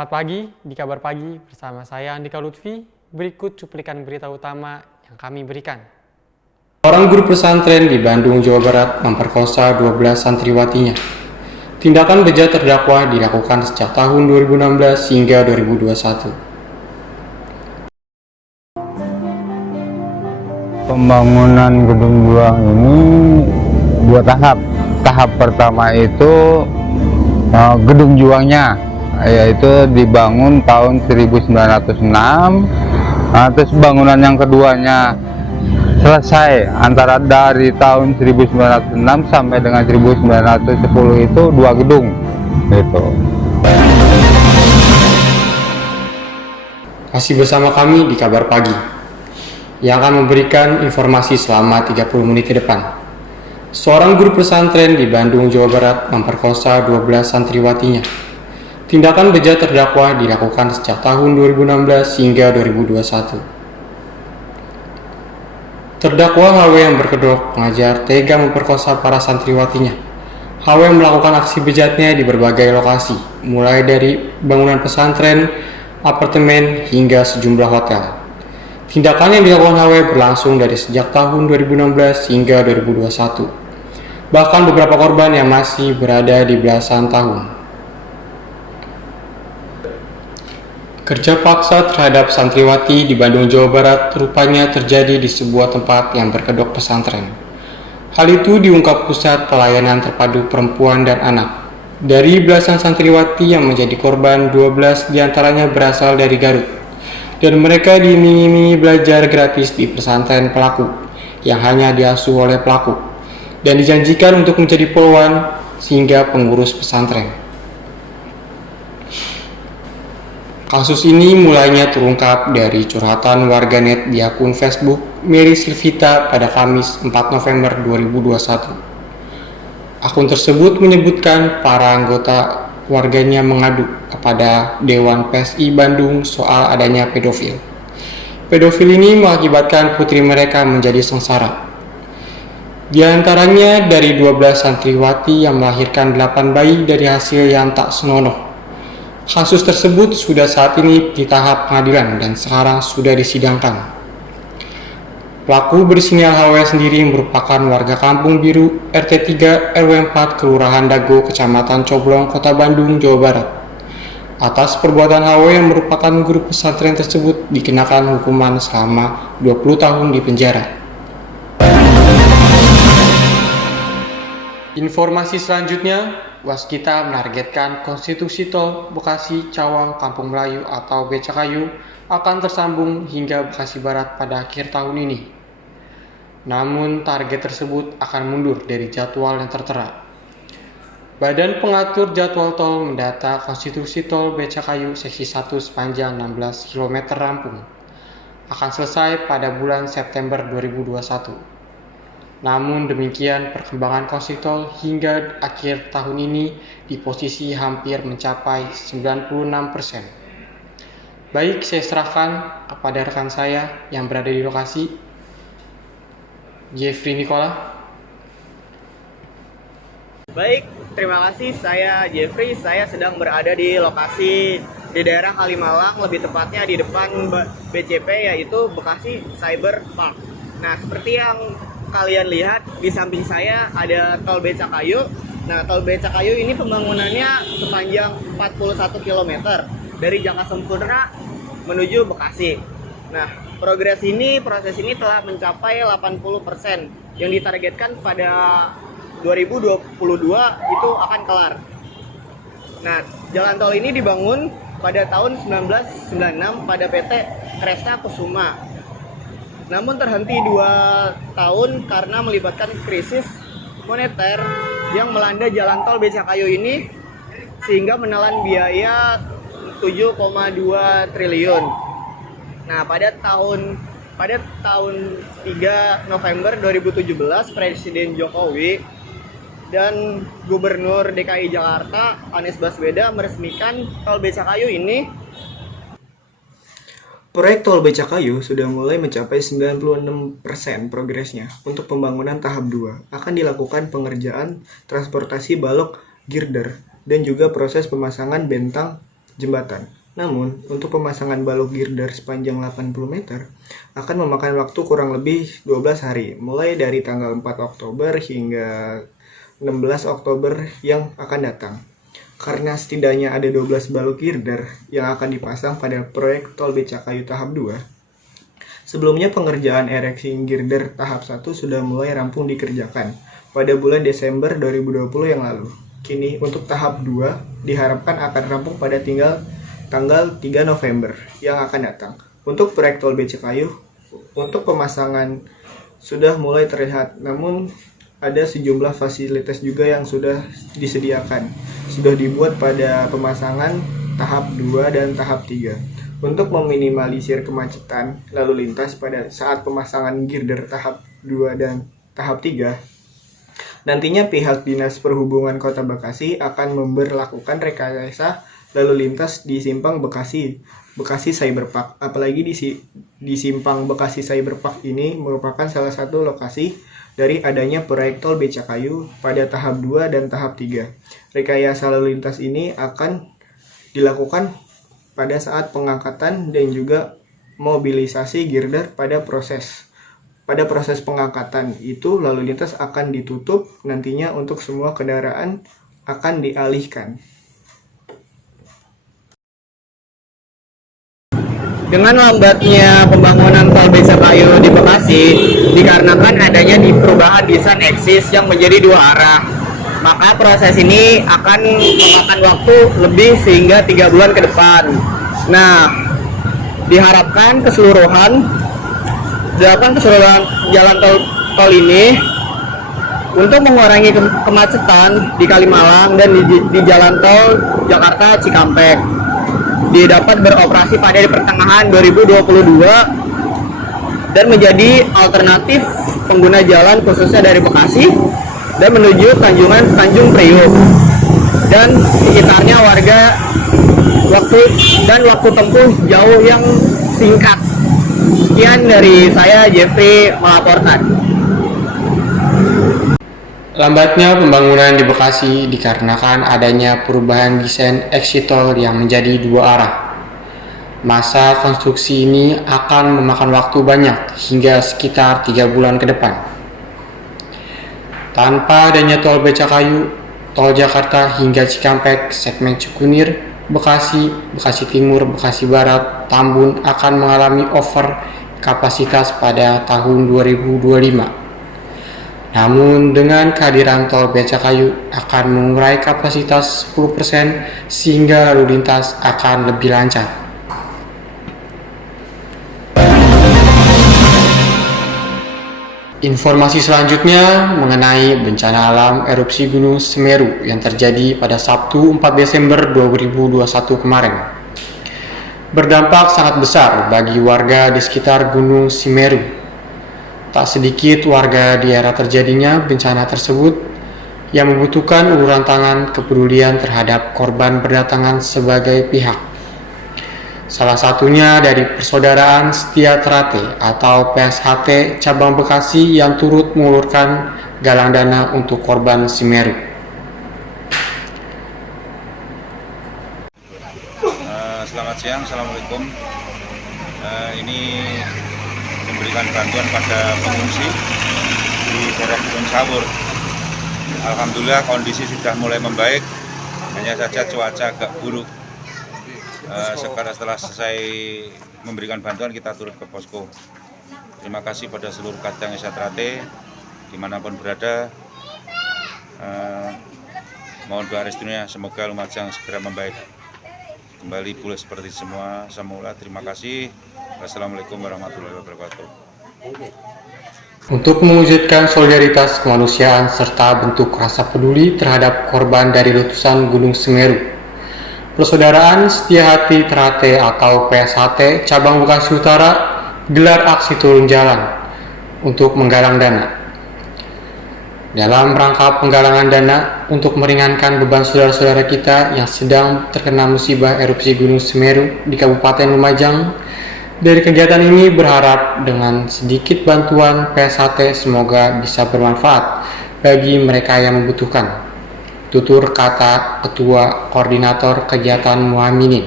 Selamat pagi di Kabar Pagi bersama saya Andika Lutfi. Berikut cuplikan berita utama yang kami berikan. Seorang guru pesantren di Bandung, Jawa Barat memperkosa 12 santriwatinya. Tindakan bejat terdakwa dilakukan sejak tahun 2016 hingga 2021. Pembangunan gedung juang ini dua tahap. Tahap pertama itu gedung juangnya, yaitu dibangun tahun 1906. Terus bangunan yang keduanya selesai antara dari tahun 1906 sampai dengan 1910, itu 2 gedung gitu. Masih bersama kami di Kabar Pagi yang akan memberikan informasi selama 30 menit ke depan. Seorang guru pesantren di Bandung, Jawa Barat memperkosa 12 santriwatinya. Tindakan bejat terdakwa dilakukan sejak tahun 2016 hingga 2021. Terdakwa HW yang berkedok pengajar tega memperkosa para santriwatinya. HW melakukan aksi bejatnya di berbagai lokasi, mulai dari bangunan pesantren, apartemen, hingga sejumlah hotel. Tindakan yang dilakukan HW berlangsung dari sejak tahun 2016 hingga 2021. Bahkan beberapa korban yang masih berada di belasan tahun. Kerja paksa terhadap santriwati di Bandung, Jawa Barat rupanya terjadi di sebuah tempat yang berkedok pesantren. Hal itu diungkap Pusat Pelayanan Terpadu Perempuan dan Anak. Dari belasan santriwati yang menjadi korban, 12 diantaranya berasal dari Garut. Dan mereka diiming-imingi belajar gratis di pesantren pelaku yang hanya diasuh oleh pelaku dan dijanjikan untuk menjadi poluan sehingga pengurus pesantren. Kasus ini mulainya terungkap dari curhatan warganet di akun Facebook Mary Silvita pada Kamis 4 November 2021. Akun tersebut menyebutkan para anggota warganya mengadu kepada Dewan PSI Bandung soal adanya pedofil. Pedofil ini mengakibatkan putri mereka menjadi sengsara. Di antaranya dari 12 santriwati yang melahirkan 8 bayi dari hasil yang tak senonoh. Kasus tersebut sudah saat ini di tahap pengadilan dan sekarang sudah disidangkan. Pelaku bersinyal HW sendiri merupakan warga Kampung Biru RT 3 RW 4 Kelurahan Dago, Kecamatan Coblong, Kota Bandung, Jawa Barat. Atas perbuatan HW yang merupakan guru pesantren tersebut dikenakan hukuman selama 20 tahun di penjara. Informasi selanjutnya, Waskita menargetkan konstitusi tol Bekasi Cawang Kampung Melayu atau BCKAYU akan tersambung hingga Bekasi Barat pada akhir tahun ini. Namun target tersebut akan mundur dari jadwal yang tertera. Badan Pengatur Jadwal Tol mendata konstitusi tol BCKAYU seksi 1 sepanjang 16 km rampung akan selesai pada bulan September 2021. Namun demikian, perkembangan konstruksi tol hingga akhir tahun ini di posisi hampir mencapai 96%. Baik, saya serahkan kepada rekan saya yang berada di lokasi, Jeffrey Nicola. Baik, terima kasih. Saya Jeffrey. Saya sedang berada di lokasi di daerah Kalimalang, lebih tepatnya di depan BCP, yaitu Bekasi Cyber Park. Nah, seperti yang kalian lihat di samping saya ada tol BCKAYU. Nah, tol BCKAYU ini pembangunannya sepanjang 41 km dari Jaka Sempurna menuju Bekasi. Nah, proses ini telah mencapai 80%, yang ditargetkan pada 2022 itu akan kelar. Nah, jalan tol ini dibangun pada tahun 1996 pada PT Kresna Kusuma. Namun terhenti 2 tahun karena melibatkan krisis moneter yang melanda jalan tol BCKAYU ini, sehingga menelan biaya 7,2 triliun. Nah, pada tahun 3 November 2017 Presiden Jokowi dan Gubernur DKI Jakarta Anies Baswedan meresmikan tol BCKAYU ini. Proyek tol BCKAYU sudah mulai mencapai 96% progresnya. Untuk pembangunan tahap 2 akan dilakukan pengerjaan transportasi balok girder dan juga proses pemasangan bentang jembatan. Namun, untuk pemasangan balok girder sepanjang 80 meter akan memakan waktu kurang lebih 12 hari, mulai dari tanggal 4 Oktober hingga 16 Oktober yang akan datang. Karena setidaknya ada 12 balok girder yang akan dipasang pada proyek Tol Becakayu tahap 2, sebelumnya pengerjaan ereksi girder tahap 1 sudah mulai rampung dikerjakan pada bulan Desember 2020 yang lalu. Kini untuk tahap 2 diharapkan akan rampung pada tanggal 3 November yang akan datang. Untuk proyek Tol Becakayu, untuk pemasangan sudah mulai terlihat, namun ada sejumlah fasilitas juga yang sudah disediakan. Sudah dibuat pada pemasangan tahap 2 dan tahap 3. Untuk meminimalisir kemacetan lalu lintas pada saat pemasangan girder tahap 2 dan tahap 3, nantinya pihak Dinas Perhubungan Kota Bekasi akan memberlakukan rekayasa lalu lintas di Simpang Bekasi Cyberpark. Apalagi di Simpang Bekasi Cyberpark ini merupakan salah satu lokasi dari adanya proyek Tol Becakayu pada tahap 2 dan tahap 3. Rekayasa lalu lintas ini akan dilakukan pada saat pengangkatan dan juga mobilisasi girder pada proses pengangkatan itu lalu lintas akan ditutup, nantinya untuk semua kendaraan akan dialihkan. Dengan lambatnya pembangunan Tol Becakayu di Bekasi dikarenakan adanya di perubahan desain eksis yang menjadi dua arah, maka proses ini akan memakan waktu lebih sehingga 3 bulan ke depan. Nah, diharapkan keseluruhan jalan tol ini untuk mengurangi kemacetan di Kalimalang dan di jalan tol Jakarta Cikampek dapat beroperasi pada pertengahan 2022 dan menjadi alternatif pengguna jalan khususnya dari Bekasi dan menuju Tanjung Priuk dan sekitarnya warga waktu tempuh jauh yang singkat. Sekian dari saya, Jeffrey, melaporkan. Lambatnya pembangunan di Bekasi dikarenakan adanya perubahan desain exit tol yang menjadi 2 arah. Masa konstruksi ini akan memakan waktu banyak hingga sekitar 3 bulan ke depan. Tanpa adanya tol Becakayu, tol Jakarta hingga Cikampek, segmen Cikunir, Bekasi Timur, Bekasi Barat, Tambun akan mengalami over kapasitas pada tahun 2025. Namun dengan kehadiran tol Becakayu akan mengurai kapasitas 10% sehingga lalu lintas akan lebih lancar. Informasi selanjutnya mengenai bencana alam erupsi Gunung Semeru yang terjadi pada Sabtu 4 Desember 2021 kemarin. Berdampak sangat besar bagi warga di sekitar Gunung Semeru. Tak sedikit warga di era terjadinya bencana tersebut yang membutuhkan uluran tangan kepedulian terhadap korban berdatangan sebagai pihak. Salah satunya dari Persaudaraan Setia Trate atau PSHT Cabang Bekasi yang turut mengulurkan galang dana untuk korban Semeru. Selamat siang, Assalamualaikum. Ini memberikan bantuan pada pengungsi di daerah Gunung Sawur. Alhamdulillah kondisi sudah mulai membaik, hanya saja cuaca agak buruk. Sekarang setelah selesai memberikan bantuan kita turut ke posko. Terima kasih pada seluruh Kadang Setia Trate dimanapun berada. Mohon doa restunya, semoga Lumajang segera membaik, kembali pulih seperti semula. Terima kasih. Wassalamualaikum warahmatullahi wabarakatuh. Untuk mewujudkan solidaritas kemanusiaan serta bentuk rasa peduli terhadap korban dari letusan Gunung Semeru, Persaudaraan Setia Hati Trate atau PSHT Cabang Bekasi Utara gelar aksi turun jalan untuk menggalang dana. Dalam rangka penggalangan dana untuk meringankan beban saudara-saudara kita yang sedang terkena musibah erupsi Gunung Semeru di Kabupaten Lumajang, dari kegiatan ini berharap dengan sedikit bantuan PSHT semoga bisa bermanfaat bagi mereka yang membutuhkan. Tutur kata Ketua Koordinator Kegiatan Muaminin.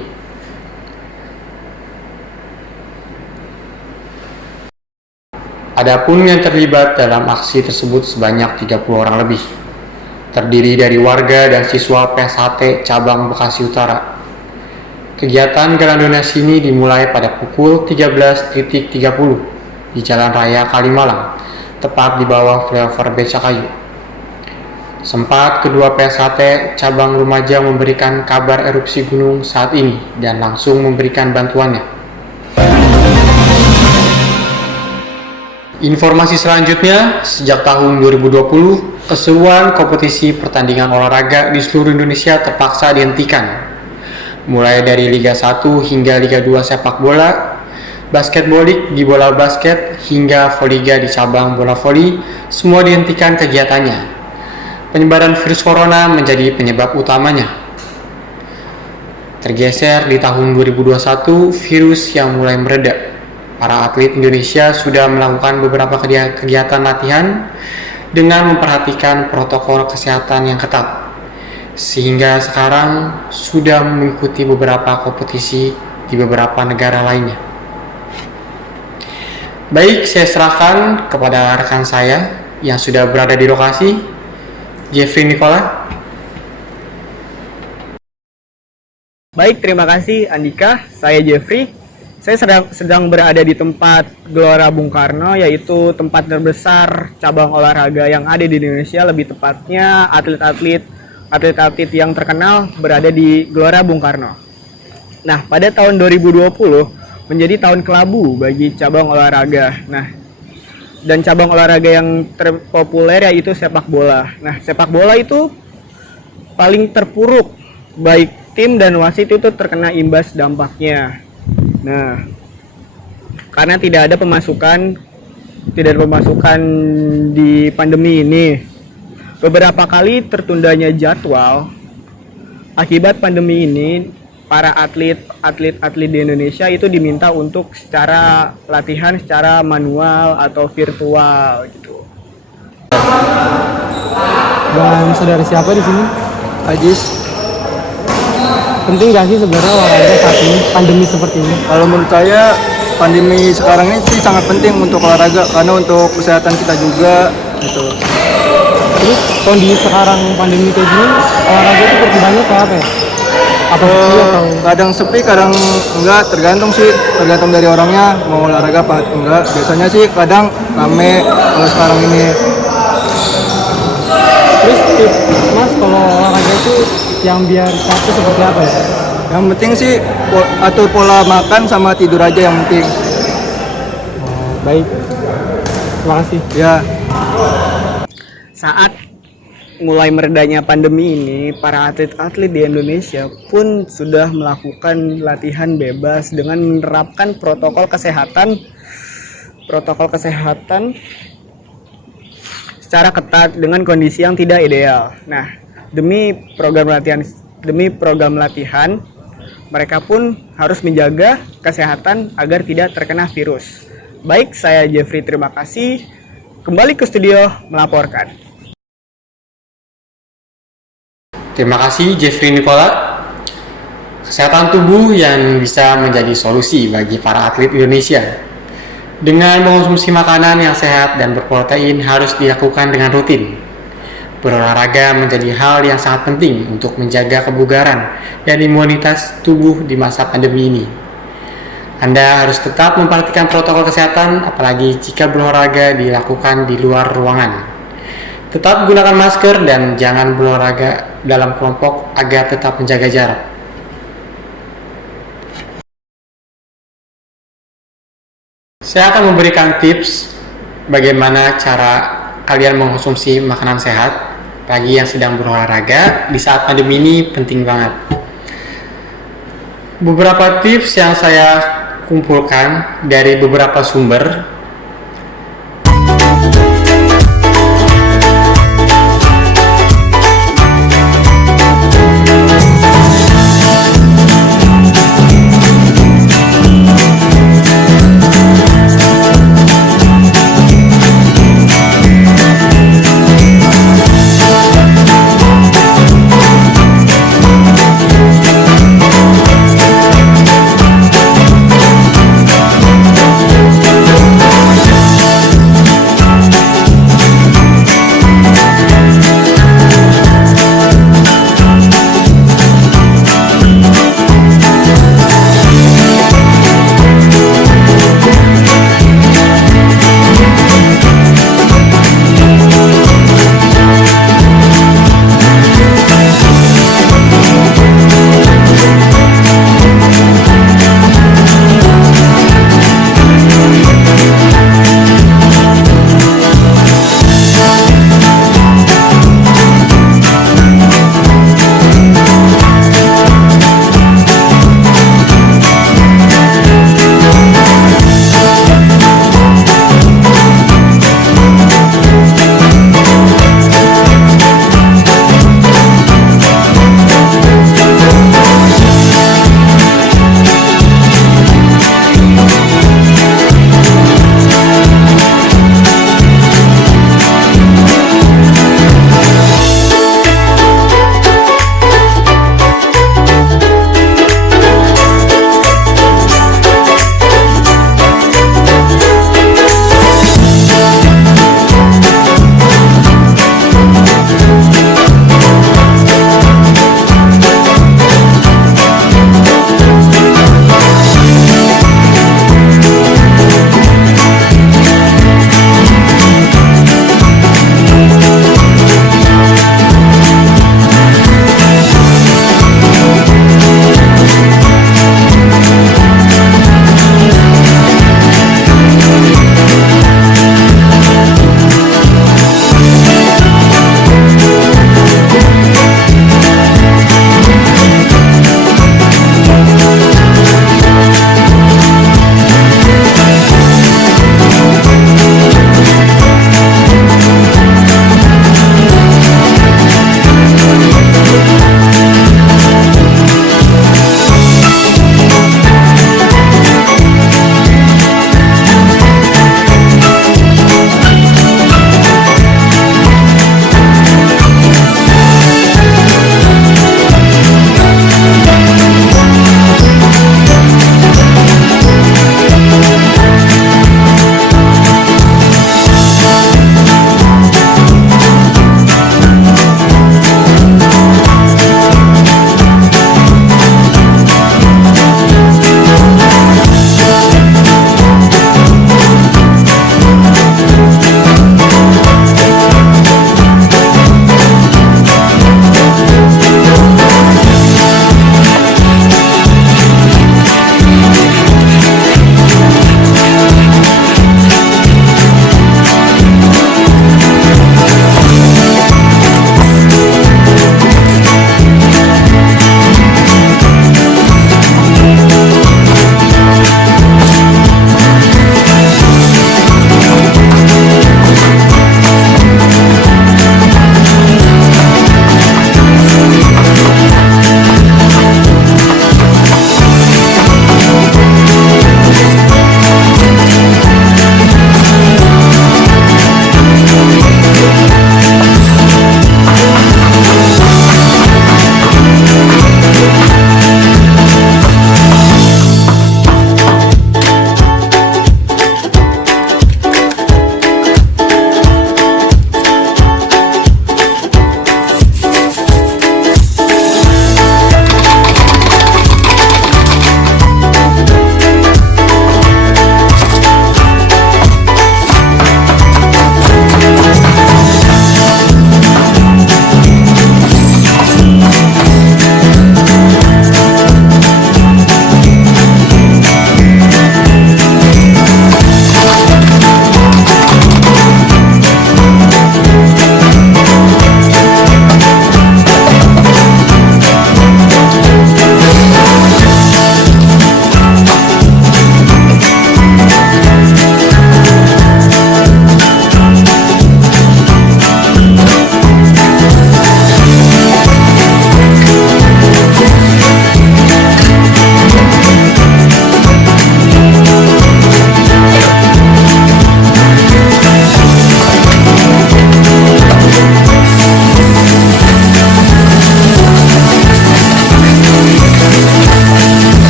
Adapun yang terlibat dalam aksi tersebut sebanyak 30 orang lebih, terdiri dari warga dan siswa PSHT Cabang Bekasi Utara. Kegiatan galang donasi ini dimulai pada pukul 13.30 di Jalan Raya Kalimalang, tepat di bawah flyover Becakayu. Sempat kedua PSHT Cabang Lumajang memberikan kabar erupsi gunung saat ini dan langsung memberikan bantuannya. Informasi selanjutnya, sejak tahun 2020, keseruan kompetisi pertandingan olahraga di seluruh Indonesia terpaksa dihentikan. Mulai dari Liga 1 hingga Liga 2 sepak bola, basketbolik di bola basket, hingga voliga di cabang bola voli, semua dihentikan kegiatannya. Penyebaran virus corona menjadi penyebab utamanya. Tergeser di tahun 2021, virus yang mulai mereda. Para atlet Indonesia sudah melakukan beberapa kegiatan latihan dengan memperhatikan protokol kesehatan yang ketat, sehingga sekarang sudah mengikuti beberapa kompetisi di beberapa negara lainnya. Baik, saya serahkan kepada rekan saya yang sudah berada di lokasi, Jeffrey Nicola. Baik, terima kasih Andika. Saya Jeffrey. Saya sedang berada di tempat Gelora Bung Karno, yaitu tempat terbesar cabang olahraga yang ada di Indonesia. Lebih tepatnya atlet-atlet yang terkenal berada di Gelora Bung Karno. Nah, pada tahun 2020 menjadi tahun kelabu bagi cabang olahraga. Nah, dan cabang olahraga yang terpopuler yaitu sepak bola. Nah, sepak bola itu paling terpuruk, baik tim dan wasit itu terkena imbas dampaknya. Nah, karena tidak ada pemasukan di pandemi ini, beberapa kali tertundanya jadwal akibat pandemi ini. Para atlet di Indonesia itu diminta untuk latihan secara manual atau virtual gitu. Dan saudara siapa di sini? Ajis, Penting gak sih sebenarnya olahraga saat ini, pandemi seperti ini? kalau menurut saya pandemi sekarang ini sih sangat penting untuk olahraga karena untuk kesehatan kita juga gitu. Terus kondisi sekarang pandemi kayak gini, olahraga itu pertimbangannya kayak apa ya? Apa sepi atau? Kadang sepi, kadang enggak, tergantung dari orangnya mau olahraga apa enggak. Biasanya sih kadang rame kalau sekarang ini. Terus tips Mas kalau olahraga itu yang biar sehat itu seperti apa ya? Yang penting sih atur pola makan sama tidur aja yang penting. Baik, terima kasih. Ya. Saat mulai meredanya pandemi ini, para atlet-atlet di Indonesia pun sudah melakukan latihan bebas dengan menerapkan protokol kesehatan secara ketat dengan kondisi yang tidak ideal. Nah, demi program latihan, mereka pun harus menjaga kesehatan agar tidak terkena virus. Baik, saya Jeffrey, terima kasih. Kembali ke studio melaporkan. Terima kasih Jeffrey Nicola. Kesehatan tubuh yang bisa menjadi solusi bagi para atlet Indonesia. Dengan mengonsumsi makanan yang sehat dan berprotein harus dilakukan dengan rutin. Berolahraga menjadi hal yang sangat penting untuk menjaga kebugaran dan imunitas tubuh di masa pandemi ini. Anda harus tetap memperhatikan protokol kesehatan, apalagi jika berolahraga dilakukan di luar ruangan. Tetap gunakan masker dan jangan berolahraga dalam kelompok agar tetap menjaga jarak. Saya akan memberikan tips bagaimana cara kalian mengkonsumsi makanan sehat bagi yang sedang berolahraga di saat pandemi ini. Penting banget. Beberapa tips yang saya kumpulkan dari beberapa sumber.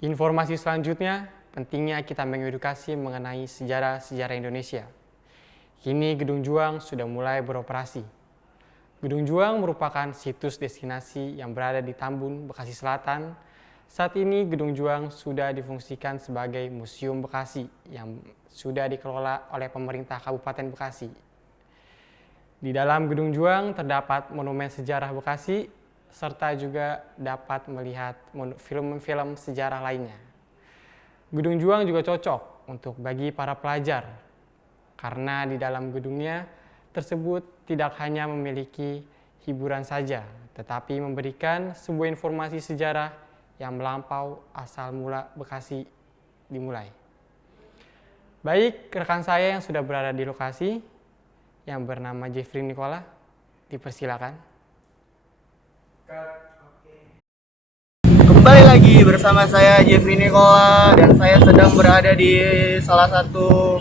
Informasi selanjutnya, pentingnya kita mengedukasi mengenai sejarah-sejarah Indonesia. Kini Gedung Juang sudah mulai beroperasi. Gedung Juang merupakan situs destinasi yang berada di Tambun, Bekasi Selatan. Saat ini Gedung Juang sudah difungsikan sebagai Museum Bekasi yang sudah dikelola oleh pemerintah Kabupaten Bekasi. Di dalam Gedung Juang terdapat monumen sejarah Bekasi, serta juga dapat melihat film-film sejarah lainnya. Gedung Juang juga cocok untuk bagi para pelajar, karena di dalam gedungnya tersebut tidak hanya memiliki hiburan saja, tetapi memberikan sebuah informasi sejarah yang melampau asal mula Bekasi dimulai. Baik, rekan saya yang sudah berada di lokasi, yang bernama Jeffrey Nicola, dipersilakan. Kembali lagi bersama saya Jeffrey Nicola dan saya sedang berada di salah satu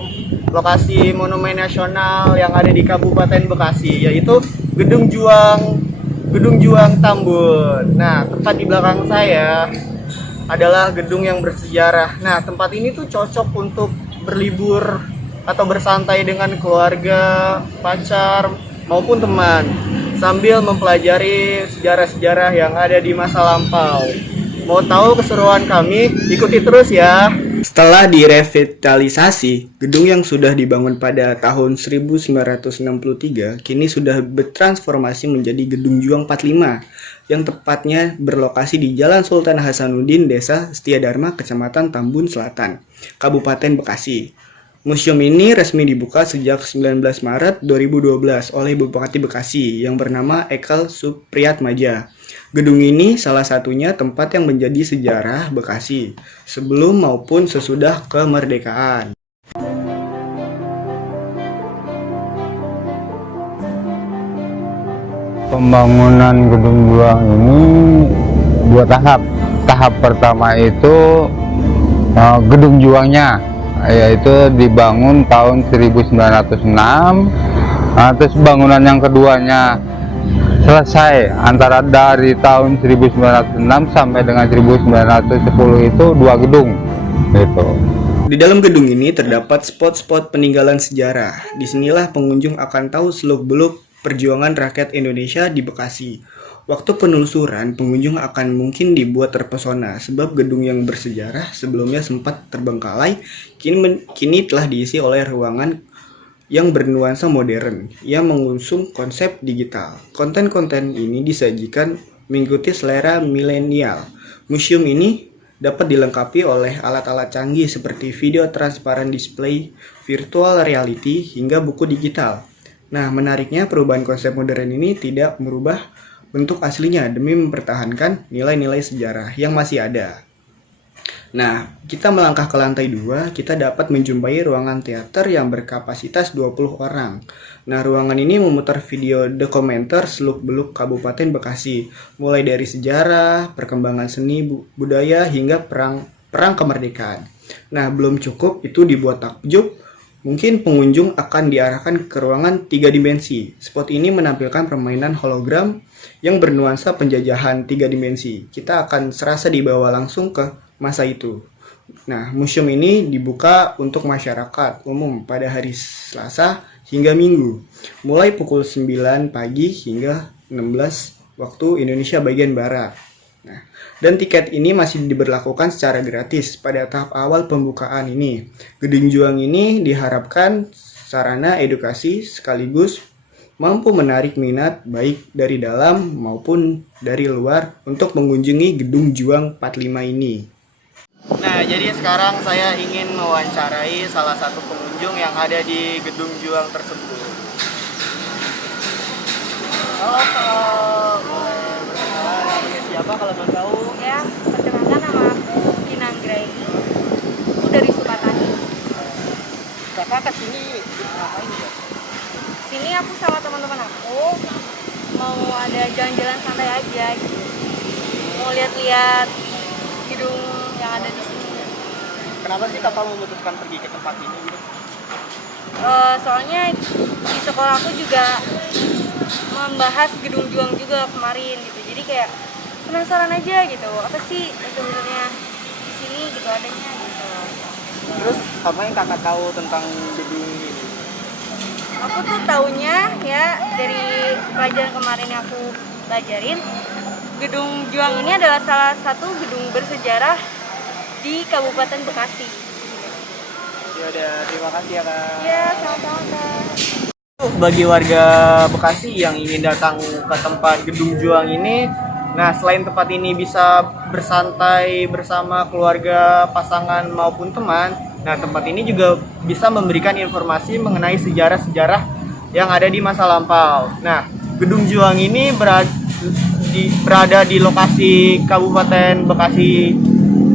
lokasi monumen nasional yang ada di Kabupaten Bekasi, yaitu Gedung Juang Tambun. Nah, tepat di belakang saya adalah gedung yang bersejarah. Nah, tempat ini tuh cocok untuk berlibur atau bersantai dengan keluarga, pacar, maupun teman, sambil mempelajari sejarah-sejarah yang ada di masa lampau. Mau tahu keseruan kami? Ikuti terus ya. Setelah direvitalisasi, gedung yang sudah dibangun pada tahun 1963 kini sudah bertransformasi menjadi Gedung Juang 45 yang tepatnya berlokasi di Jalan Sultan Hasanuddin, Desa Setiadharma, Kecamatan Tambun Selatan, Kabupaten Bekasi. Museum ini resmi dibuka sejak 19 Maret 2012 oleh Bupati Bekasi yang bernama Ekal Supriyatmaja. Gedung ini salah satunya tempat yang menjadi sejarah Bekasi sebelum maupun sesudah kemerdekaan. Pembangunan Gedung Juang ini dua tahap. Tahap pertama itu Gedung Juangnya, yaitu dibangun tahun 1906. Terus bangunan yang keduanya selesai antara dari tahun 1906 sampai dengan 1910, itu 2 gedung gitu. Di dalam gedung ini terdapat spot-spot peninggalan sejarah. Disinilah pengunjung akan tahu seluk-beluk perjuangan rakyat Indonesia di Bekasi. Waktu penelusuran, pengunjung akan mungkin dibuat terpesona sebab gedung yang bersejarah sebelumnya sempat terbengkalai, kini telah diisi oleh ruangan yang bernuansa modern yang mengusung konsep digital. Konten-konten ini disajikan mengikuti selera milenial. Museum ini dapat dilengkapi oleh alat-alat canggih seperti video transparan display, virtual reality, hingga buku digital. Nah, menariknya perubahan konsep modern ini tidak merubah bentuk aslinya demi mempertahankan nilai-nilai sejarah yang masih ada. Nah, kita melangkah ke lantai 2, kita dapat menjumpai ruangan teater yang berkapasitas 20 orang. Nah, ruangan ini memutar video dokumenter seluk-beluk Kabupaten Bekasi, mulai dari sejarah, perkembangan seni, budaya, hingga perang kemerdekaan. Nah, belum cukup itu dibuat takjub, mungkin pengunjung akan diarahkan ke ruangan 3 dimensi. Spot ini menampilkan permainan hologram yang bernuansa penjajahan 3 dimensi. Kita akan serasa dibawa langsung ke masa itu. Nah, museum ini dibuka untuk masyarakat umum pada hari Selasa hingga Minggu, mulai pukul 9 pagi hingga 16 waktu Indonesia bagian Barat. Nah, dan tiket ini masih diberlakukan secara gratis pada tahap awal pembukaan ini. Gedung Juang ini diharapkan sarana edukasi sekaligus mampu menarik minat baik dari dalam maupun dari luar untuk mengunjungi Gedung Juang 45 ini. Nah, jadi sekarang saya ingin mewawancarai salah satu pengunjung yang ada di Gedung Juang tersebut. Halo, boleh berkenalan namanya siapa kalau mau tahu? Ya, perkenalkan nama aku Kinanggraini. Aku dari Sukatani. Kakak kesini ngapain ya? Sini aku sama teman-teman aku mau ada jalan-jalan santai aja gitu. Mau lihat-lihat gedung yang ada di sini. Kenapa sih kakak memutuskan pergi ke tempat ini gitu? Soalnya di sekolah aku juga membahas Gedung Juang juga kemarin gitu. Jadi kayak penasaran aja gitu. Apa sih sebenarnya di sini ini gitu adanya gitu. Terus apa yang kakak tahu tentang gedung ini? Aku tuh taunya ya dari pelajaran kemarin yang aku pelajarin, Gedung Juang ini adalah salah satu gedung bersejarah di Kabupaten Bekasi. Ya udah, terima kasih ya kak. Ya, sama-sama Kak. Bagi warga Bekasi yang ingin datang ke tempat Gedung Juang ini, nah selain tempat ini bisa bersantai bersama keluarga, pasangan maupun teman, nah tempat ini juga bisa memberikan informasi mengenai sejarah-sejarah yang ada di masa lampau. Nah, Gedung Juang ini berada di lokasi Kabupaten Bekasi.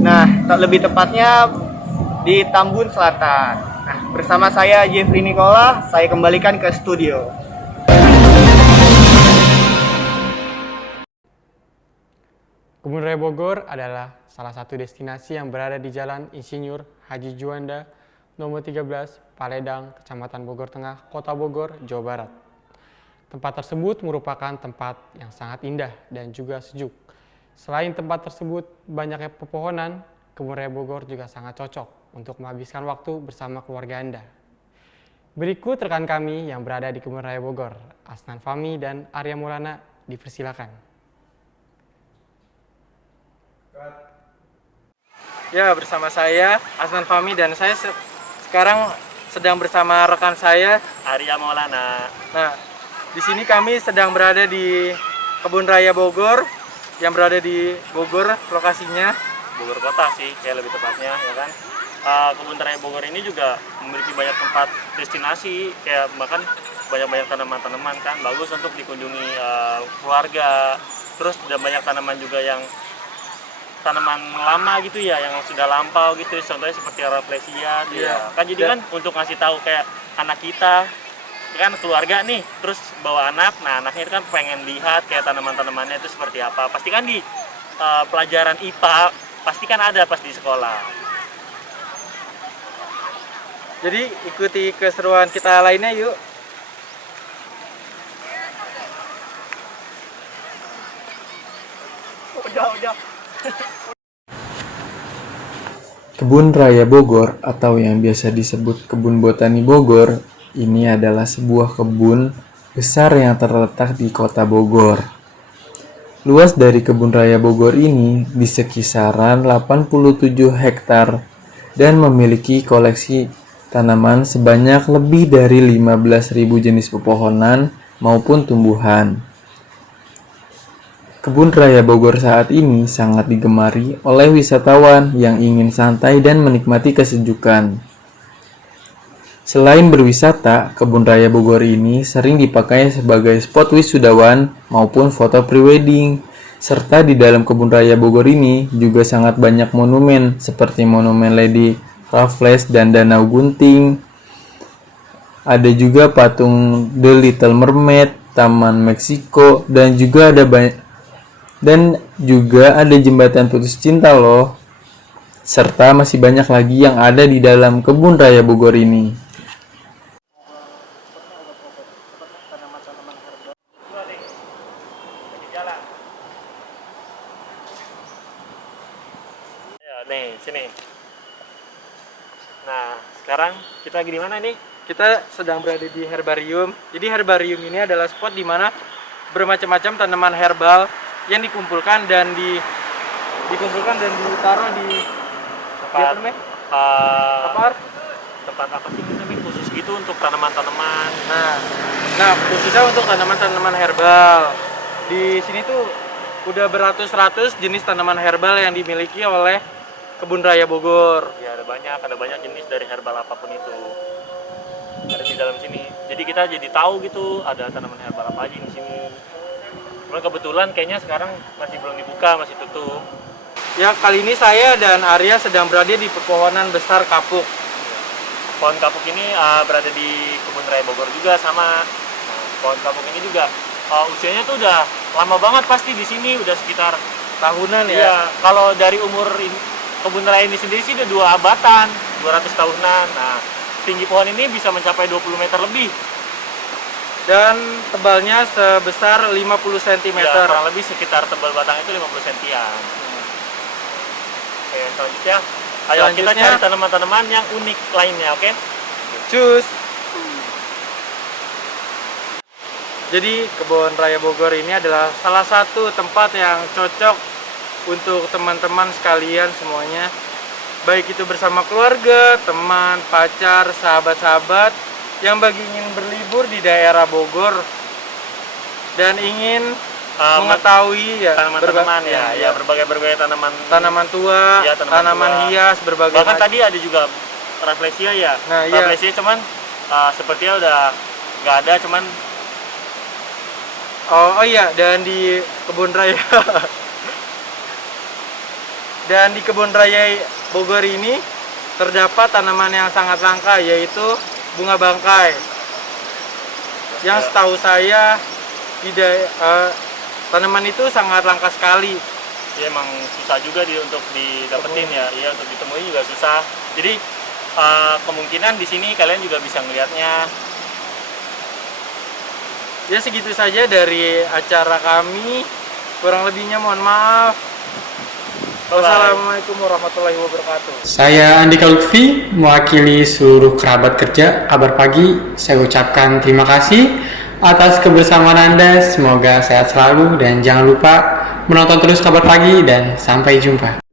Nah, lebih tepatnya di Tambun Selatan. Nah, bersama saya Jeffrey Nicola, saya kembalikan ke studio. Kebun Raya Bogor adalah salah satu destinasi yang berada di Jalan Insinyur Haji Juanda nomor 13, Paledang, Kecamatan Bogor Tengah, Kota Bogor, Jawa Barat. Tempat tersebut merupakan tempat yang sangat indah dan juga sejuk. Selain tempat tersebut banyaknya pepohonan, Kebun Raya Bogor juga sangat cocok untuk menghabiskan waktu bersama keluarga Anda. Berikut rekan kami yang berada di Kebun Raya Bogor, Asnan Fahmi dan Arya Maulana, dipersilakan. Ya, bersama saya Asnan Fahmi dan saya sekarang sedang bersama rekan saya Arya Maulana. Nah, di sini kami sedang berada di Kebun Raya Bogor yang berada di Bogor lokasinya. Bogor Kota sih, kayak lebih tepatnya ya kan. Kebun Raya Bogor ini juga memiliki banyak tempat destinasi, kayak bahkan banyak-banyak tanaman-tanaman kan, bagus untuk dikunjungi keluarga. Terus ada banyak tanaman juga yang tanaman lama gitu ya, yang sudah lampau gitu, contohnya seperti rafflesia ya. Kan jadi kan untuk ngasih tahu kayak anak kita kan keluarga nih, terus bawa anak, nah anaknya itu kan pengen lihat kayak tanaman-tanamannya itu seperti apa. Pasti kan di pelajaran IPA pasti kan ada pas di sekolah. Jadi ikuti keseruan kita lainnya yuk. Udah. Kebun Raya Bogor atau yang biasa disebut Kebun Botani Bogor ini adalah sebuah kebun besar yang terletak di kota Bogor. Luas dari Kebun Raya Bogor ini di sekisaran 87 hektar dan memiliki koleksi tanaman sebanyak lebih dari 15.000 jenis pepohonan maupun tumbuhan. Kebun Raya Bogor saat ini sangat digemari oleh wisatawan yang ingin santai dan menikmati kesejukan. Selain berwisata, Kebun Raya Bogor ini sering dipakai sebagai spot wisudawan maupun foto prewedding. Serta di dalam Kebun Raya Bogor ini juga sangat banyak monumen seperti Monumen Lady Raffles dan Danau Gunting. Ada juga patung The Little Mermaid, Taman Meksiko, dan juga ada jembatan putus cinta loh. Serta masih banyak lagi yang ada di dalam Kebun Raya Bogor ini. Ya, nih, sini. Nah, sekarang kita lagi di mana nih? Kita sedang berada di herbarium. Jadi herbarium ini adalah spot di mana bermacam-macam tanaman herbal yang dikumpulkan dan ditaruh di Tempat tempat apa sih namanya, khusus gitu untuk tanaman-tanaman. Nah, khususnya untuk tanaman-tanaman herbal. Di sini tuh udah beratus-ratus jenis tanaman herbal yang dimiliki oleh Kebun Raya Bogor. Ya, ada banyak jenis dari herbal apapun itu. Ada di dalam sini. Jadi kita jadi tahu gitu ada tanaman herbal apa aja di sini. Cuman kebetulan kayaknya sekarang masih belum dibuka, masih tutup. Ya, kali ini saya dan Arya sedang berada di pepohonan besar kapuk. Pohon kapuk ini berada di Kebun Raya Bogor juga sama. Nah, pohon kapuk ini juga usianya tuh udah lama banget pasti di sini, udah sekitar Tahunan ya. Iya, kalau dari umur Kebun Raya ini sendiri sih udah 2 abatan, 200 tahunan. Nah, tinggi pohon ini bisa mencapai 20 meter lebih. Dan tebalnya sebesar 50 cm. Ya, kurang lebih sekitar tebal batang itu 50 sentian. Oke, selanjutnya ayo kita Selanjutnya- cari tanaman-tanaman yang unik lainnya, oke? Cus. Jadi Kebun Raya Bogor ini adalah salah satu tempat yang cocok untuk teman-teman sekalian semuanya. Baik itu bersama keluarga, teman, pacar, sahabat-sahabat yang bagi ingin berlibur di daerah Bogor dan ingin mengetahui ya Tanaman-tanaman ya, berbagai tanaman tua, Iya, tanaman tua. hias, berbagai Bahkan macam. tadi ada juga Rafflesia ya. Nah, iya. Rafflesia cuman sepertinya udah nggak ada, cuman Oh iya, dan di Kebun Raya dan di Kebun Raya Bogor ini terdapat tanaman yang sangat langka, yaitu bunga bangkai. Yang setahu saya tidak tanaman itu sangat langka sekali. ya emang susah juga untuk didapetin ya, iya untuk ditemui juga susah. Jadi kemungkinan di sini kalian juga bisa melihatnya. Ya segitu saja dari acara kami. Kurang lebihnya mohon maaf. Wassalamualaikum warahmatullahi wabarakatuh. Saya Andika Lutfi, mewakili seluruh kerabat kerja Kabar Pagi. Saya ucapkan terima kasih atas kebersamaan Anda. Semoga sehat selalu dan jangan lupa menonton terus Kabar Pagi dan sampai jumpa.